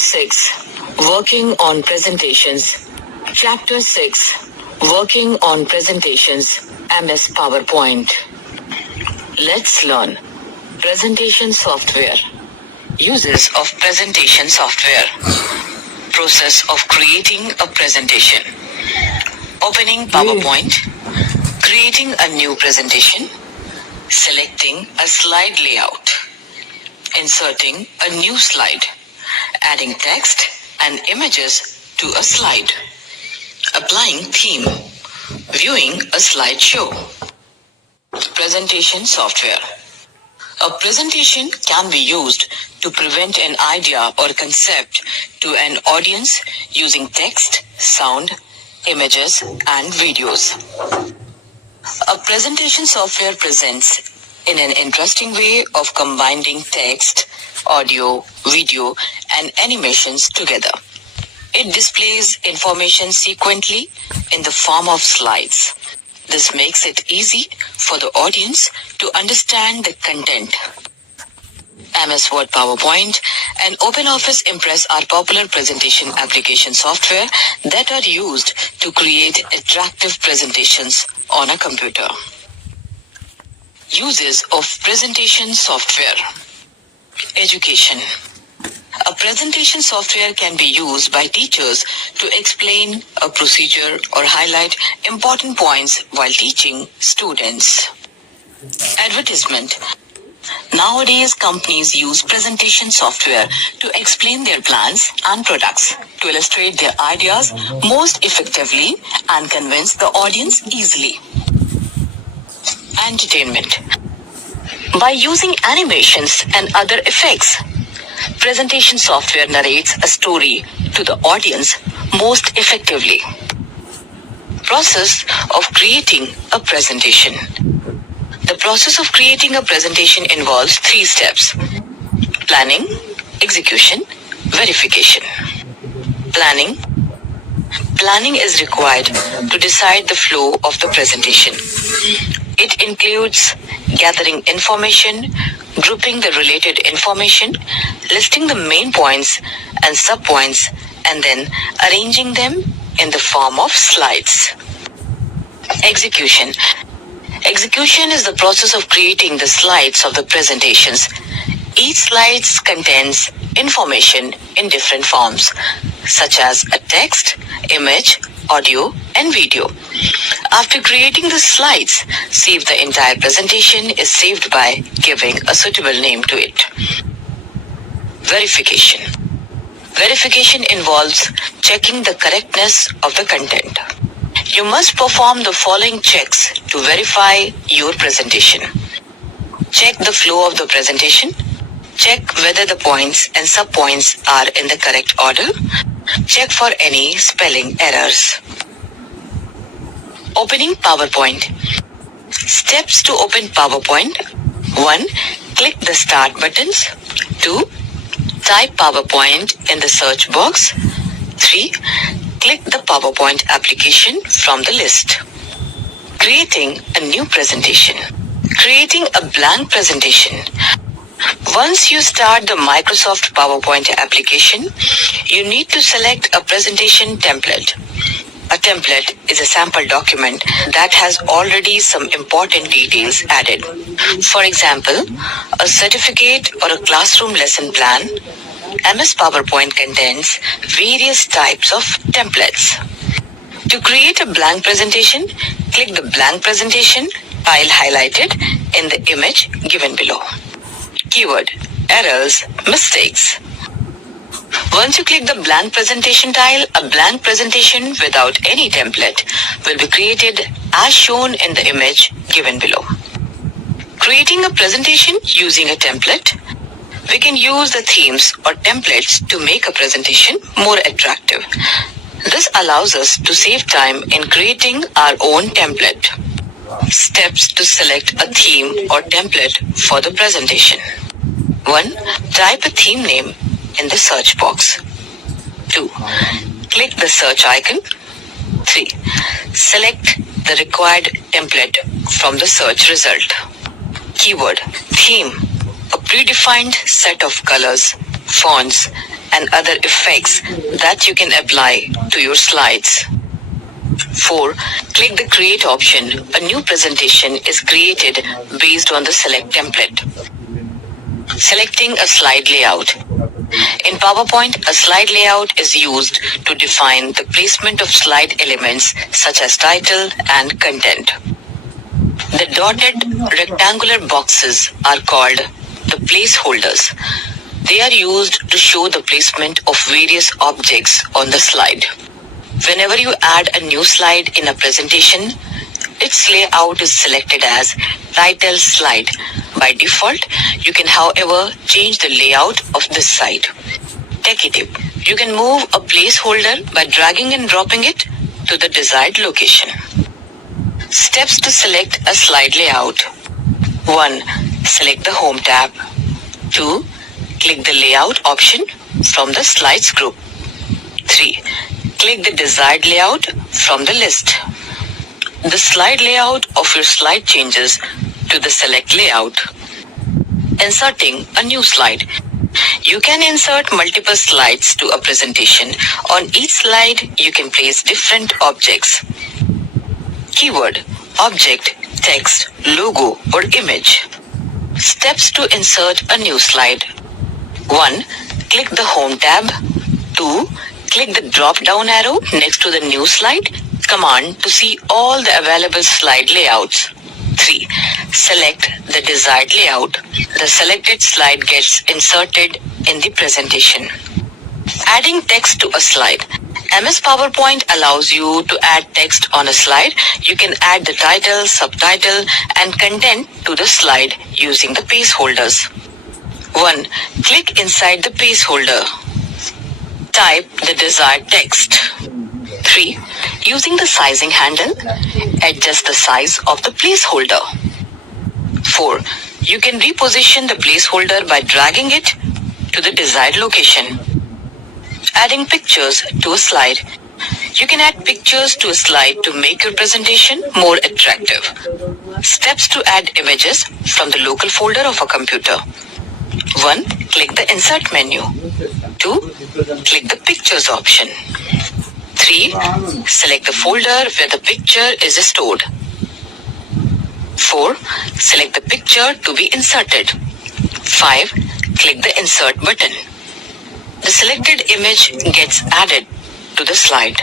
6. Working on presentations. Chapter 6. Working on presentations. MS PowerPoint. Let's learn. Presentation software. Uses of presentation software. Process of creating a presentation. Opening PowerPoint. Creating a new presentation. Selecting a slide layout. Inserting a new slide. Adding text and images to a slide. Applying theme. Viewing a slideshow. Presentation software. A presentation can be used to present an idea or concept to an audience using text, sound, images, and videos. A presentation software presents in an interesting way of combining text, audio, video, and animations together. It displays information sequentially in the form of slides. This makes it easy for the audience to understand the content. MS Word, PowerPoint, and OpenOffice Impress are popular presentation application software that are used to create attractive presentations on a computer. Uses of presentation software. Education. A presentation software can be used by teachers to explain a procedure or highlight important points while teaching students. Advertisement. Nowadays, companies use presentation software to explain their plans and products, to illustrate their ideas most effectively and convince the audience easily. Entertainment. By using animations and other effects, presentation software narrates a story to the audience most effectively. Process of creating a presentation. The process of creating a presentation involves 3 steps: planning, execution, verification. Planning. Planning is required to decide the flow of the presentation. It includes gathering information, grouping the related information, listing the main points and subpoints, and then arranging them in the form of slides. Execution. Execution is the process of creating the slides of the presentations. Each slide contains information in different forms, such as a text, image, audio, and video. After creating the slides, see if the entire presentation is saved by giving a suitable name to it. Verification. Verification involves checking the correctness of the content. You must perform the following checks to verify your presentation. Check the flow of the presentation. Check whether the points and subpoints are in the correct order. Check for any spelling errors. Opening PowerPoint. Steps to open PowerPoint. 1. Click the Start buttons. 2. Type PowerPoint in the search box. 3. Click the PowerPoint application from the list. Creating a new presentation. Creating a blank presentation. Once you start the Microsoft PowerPoint application, you need to select a presentation template. A template is a sample document that has already some important details added. For example, a certificate or a classroom lesson plan. MS PowerPoint contains various types of templates. To create a blank presentation, click the blank presentation tile highlighted in the image given below. Keyword: errors, mistakes. Once you click the blank presentation tile, a blank presentation without any template will be created as shown in the image given below. Creating a presentation using a template. We can use the themes or templates to make a presentation more attractive. This allows us to save time in creating our own template. Steps to select a theme or template for the presentation. 1. Type a theme name in the search box. 2. Click the search icon. 3. Select the required template from the search result. Keyword: theme. A predefined set of colors, fonts, and other effects that you can apply to your slides. 4. Click the Create option. A new presentation is created based on the Select template. Selecting a slide layout. In PowerPoint, a slide layout is used to define the placement of slide elements such as title and content. The dotted rectangular boxes are called the placeholders. They are used to show the placement of various objects on the slide. Whenever you add a new slide in a presentation, its layout is selected as Title Slide. By default, you can, however, change the layout of this slide. Techie tip: you can move a placeholder by dragging and dropping it to the desired location. Steps to select a slide layout. 1. Select the Home tab. 2. Click the Layout option from the Slides group. 3. Click the desired layout from the list. The slide layout of your slide changes to the Select layout. Inserting a new slide. You can insert multiple slides to a presentation. On each slide, you can place different objects. Keyword: object, text, logo, or image. Steps to insert a new slide. 1. Click the Home tab. 2. Click the drop-down arrow next to the New Slide command to see all the available slide layouts. 3. Select the desired layout. The selected slide gets inserted in the presentation. Adding text to a slide. MS PowerPoint allows you to add text on a slide. You can add the title, subtitle, and content to the slide using the placeholders. 1. Click inside the placeholder. Type the desired text. 3. Using the sizing handle, adjust the size of the placeholder. 4. You can reposition the placeholder by dragging it to the desired location. Adding pictures to a slide. You can add pictures to a slide to make your presentation more attractive. Steps to add images from the local folder of a computer. 1. Click the Insert menu. 2. Click the Pictures option. 3. Select the folder where the picture is stored. 4. Select the picture to be inserted. 5. Click the Insert button. The selected image gets added to the slide.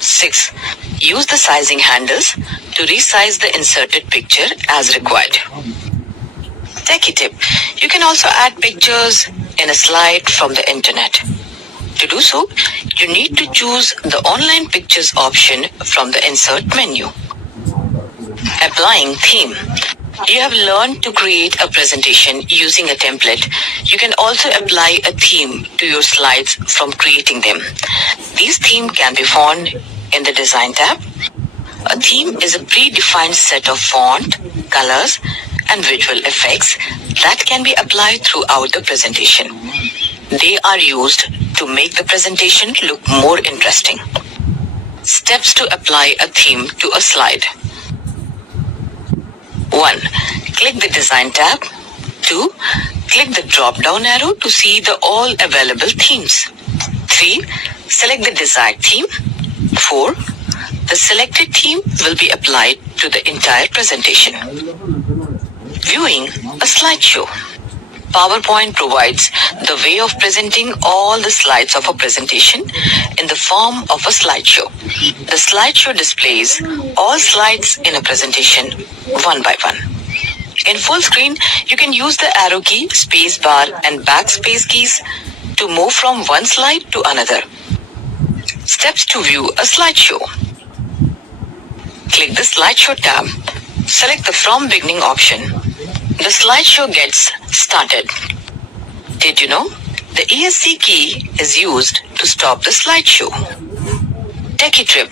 6. Use the sizing handles to resize the inserted picture as required. Techie tip: you can also add pictures in a slide from the internet. To do so, you need to choose the Online Pictures option from the Insert menu. Applying theme. You have learned to create a presentation using a template. You can also apply a theme to your slides from creating them. These themes can be found in the Design tab. A theme is a predefined set of font, colors, and visual effects that can be applied throughout the presentation. They are used to make the presentation look more interesting. Steps to apply a theme to a slide. 1. Click the Design tab. 2. Click the drop-down arrow to see the all available themes. 3. Select the desired theme. 4. The selected theme will be applied to the entire presentation. Viewing a slideshow. PowerPoint provides the way of presenting all the slides of a presentation in the form of a slideshow. The slideshow displays all slides in a presentation one by one. In full screen, you can use the arrow key, space bar, and backspace keys to move from one slide to another. Steps to view a slideshow. Click the Slideshow tab. Select the From Beginning option. The slideshow gets started. Did you know? The ESC key is used to stop the slideshow. Techie tip: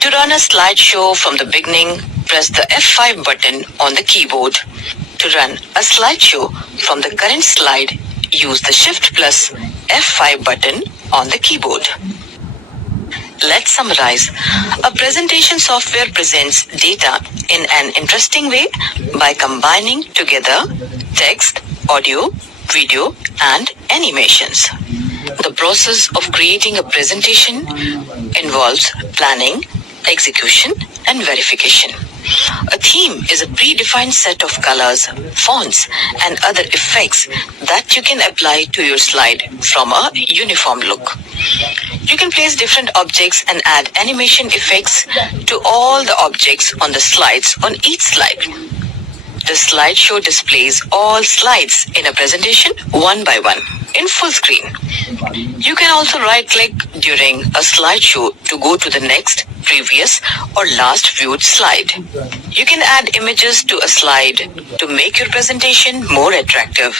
to run a slideshow from the beginning, press the F5 button on the keyboard. To run a slideshow from the current slide, use the Shift plus F5 button on the keyboard. Let's summarize. A presentation software presents data in an interesting way by combining together text, audio, video, and animations. The process of creating a presentation involves planning, execution, and verification. A theme is a predefined set of colors, fonts, and other effects that you can apply to your slide from a uniform look. You can place different objects and add animation effects to all the objects on the slides on each slide. The slideshow displays all slides in a presentation one by one in full screen. You can also right-click during a slideshow to go to the next, previous, or last viewed slide. You can add images to a slide to make your presentation more attractive.